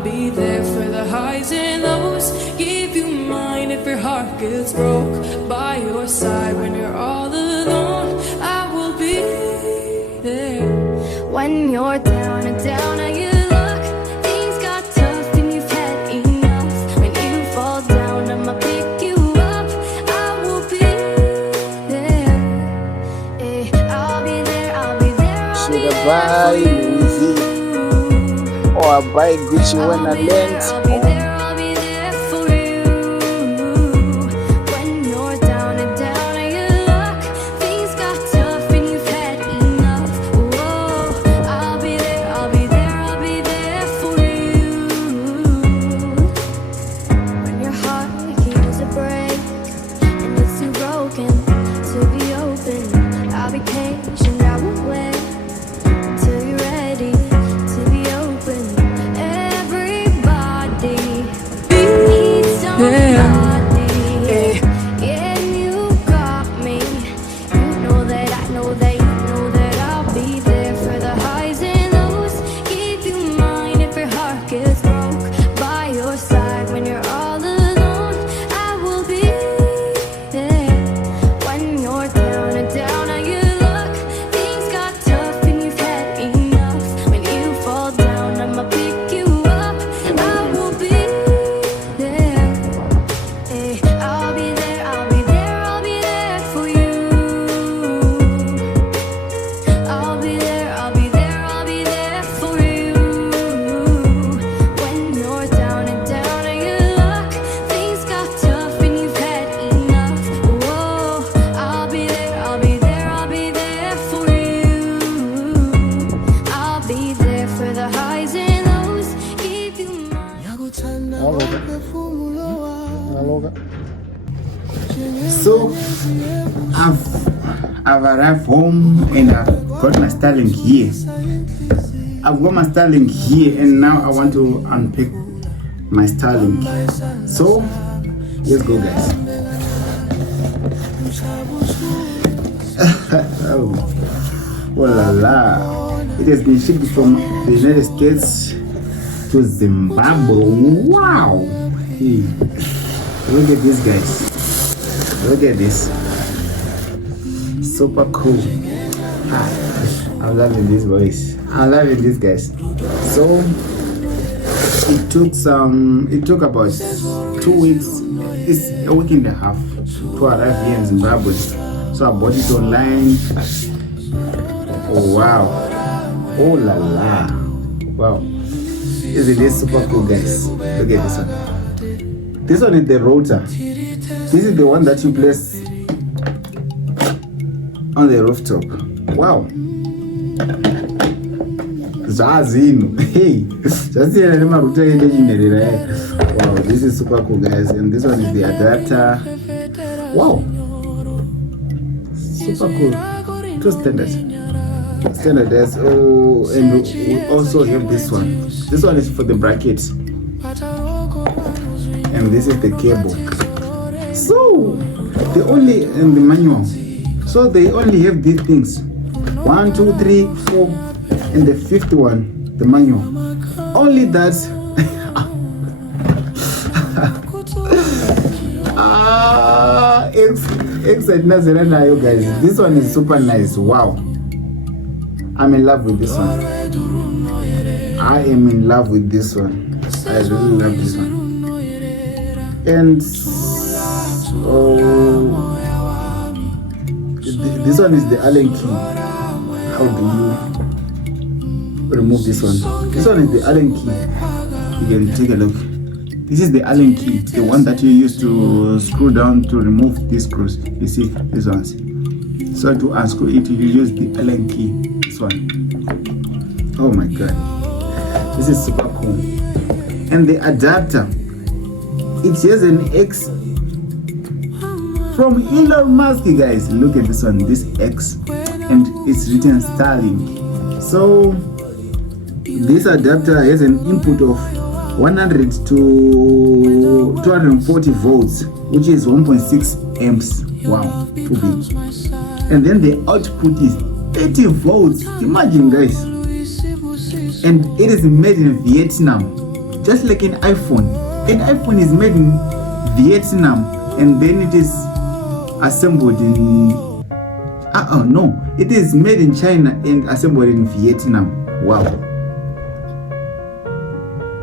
I'll be there for the highs and lows. Give you mine if your heart gets broke. By your side when you're all alone, I will be there. When you're down and down and you look, things got tough and you've had enough. When you fall down, I'ma pick you up. I will be there. I'll be there, I'll be there, I'll be there. Oh, I buy Gucci when I land. I'll be there for you. When you're down and down and you look, things got tough and you've had enough. Whoa, I'll be there, I'll be there, I'll be there for you. When your heart hears a break and it's too broken to be open, I'll be patient, I will wait until you're ready to be open. Everybody needs somebody. Yeah, you got me. You know that I know that you know that I'll be there for the highs and lows. Give you mine if your heart gets broke. By your side when you're all alone, I will be there. When you're down and down and you look, things got tough and you've had enough. When you fall down, I'ma pick you up. I will be there. I'll be there, I'll be there, I'll be there for you. I'll be there, I'll be there, I'll be there for you. When you're down and down and you look, things got tough and you've had enough. Whoa, I'll be there, I'll be there, I'll be there for you. I'll be there for the highs and lows. Give you mine. So I've arrived home and I've got my Starlink here. I've got my Starlink here and now I want to unpick my Starlink. So let's go, guys. Oh la la. It has been shipped from the United States to Zimbabwe. Wow. Hey. Look at this, guys. Look at this. Super cool. I'm loving this voice. I'm loving this, guys. So it took about 2 weeks. It's a week and a half to arrive here in Zimbabwe. So I bought it online. Oh wow. Oh la la. Wow. Isn't this super cool, guys? Look at this one. This one is the router. This is the one that you place on the rooftop. Wow. Zazino. Hey. Just here in my router. Wow, this is super cool, guys. And this one is the adapter. Wow. Super cool. Too standard. Standard as and we also have this one. This one is for the brackets. And this is the cable. So they only in the manual. So they only have these things. 1, 2, 3, 4, and the fifth one, the manual. Only that. Guys. This one is super nice. Wow. I'm in love with this one. I am in love with this one. I really love this one. And this one is the Allen key. How do you remove this one? This one is the Allen key. You can take a look. This is the Allen key, the one that you use to screw down to remove these screws. You see these ones. So to unscrew it, you use the Allen key. This one. Oh my god, this is super cool. And the adapter, it has an X from Elon Musk, guys. Look at this one, this X, and it's written Starlink. So this adapter has an input of 100 to 240 volts, which is 1.6 amps. Wow, too big. And then the output is 30 volts. Imagine, guys. And it is made in Vietnam. just like an iPhone. An iPhone is made in Vietnam and then it is assembled in no, it is made in China and assembled in Vietnam. Wow,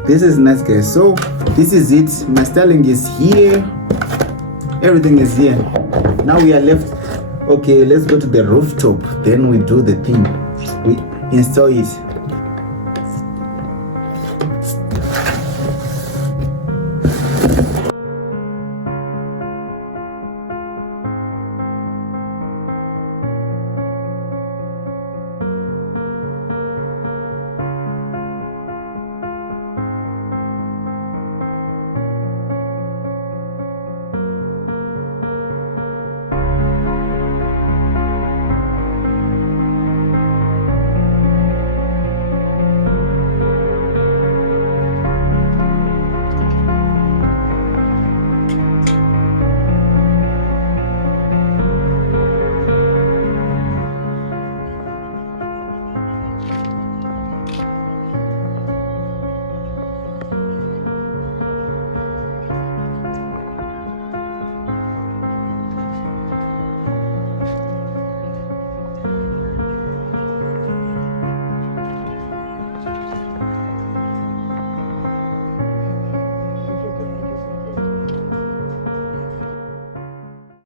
this is nice, guys. So this is it. My Starlink is here, everything is here. Now we are left. Okay, let's go to the rooftop, then we do the thing, we install it.